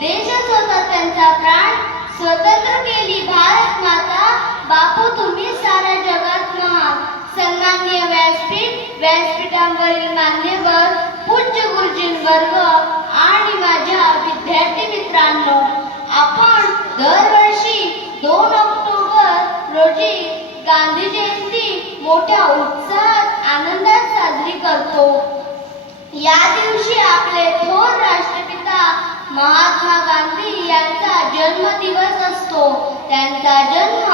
देशच होता त्यांचा प्राण, स्वतंत्र केली भारत माता. बापू तुम्ही साऱ्या जगात महान. सन्माननीय व्यासपीठ, व्यासपीठावरील मान्यवर, पूज्य गुरुजींवर्ग आणि माझ्या विद्यार्थी मित्रांनो, आपण दरवर्षी 2 ऑक्टोबर रोजी गांधी जयंती मोठ्या उत्साहात आनंदात साजरी करतो. या दिवशी आपले थोर राष्ट्रपिता महात्मा गांधी यांचा जन्मदिवस असतो. त्यांचा जन्म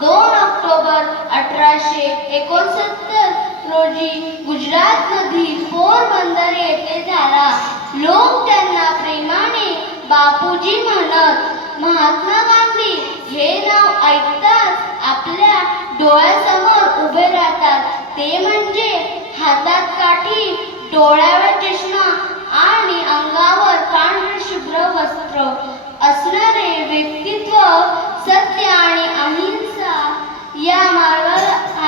2 ऑक्टोबर 1869 रोजी गुजरातमधील पोरबंदर येथे झाला. लोक त्यांना प्रेमाने बापूजी म्हणत. महात्मा गांधी हे नाव ऐकताच आपल्या डोळ्यासमोर उभे राहतात ते म्हणजे हातात काठी, डोळ्यावर चष्मा आणि अंगावर पांढरे शुभ्र वस्त्र असणारे व्यक्तित्व. सत्य आणि अहिंसा या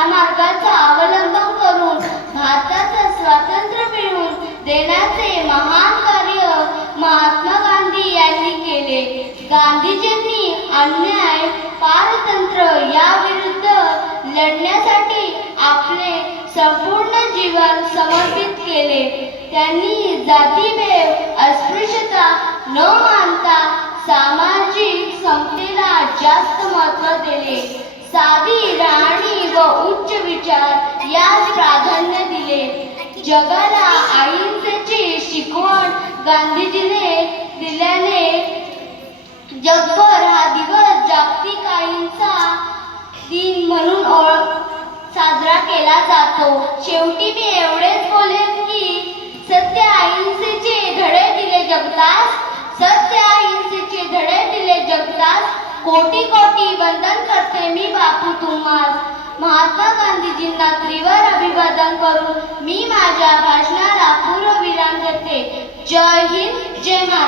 मार्गाचा अवलंब करून भारताचं स्वातंत्र्य मिळवून देण्याचे महान कार्य महात्मा गांधी यांनी केले. गांधीजींनी अन्याय, पारतंत्र्य याविरुद्ध लढण्यासाठी आपले संपूर्ण जीवन समर्पित केले. त्यांनी जातीभेद, अस्पृश्यता न मानता सामाजिक समतेला जास्त महत्त्व दिले. साधी राहणी व उच्च विचार यास प्राधान्य दिले. जगाला अहिंसेची शिकवण गांधीजीने दिल्याने जगभर हा दिवस जागतिक अहिंसा दिन म्हणून साजरा केला जातो. शेवटी मी एवढेच बोलेन की सत्य अहिंसेचे धडे दिले जगतास, सत्य अहिंसेचे धडे दिले जगतास. कोटी कोटी वंदन करते मी बापू तुम्हास. महात्मा गांधीजींना त्रिवार अभिवादन करून मी माझ्या भाषणाला पूर्णविराम देते. जय हिंद, जय महाराष्ट्र.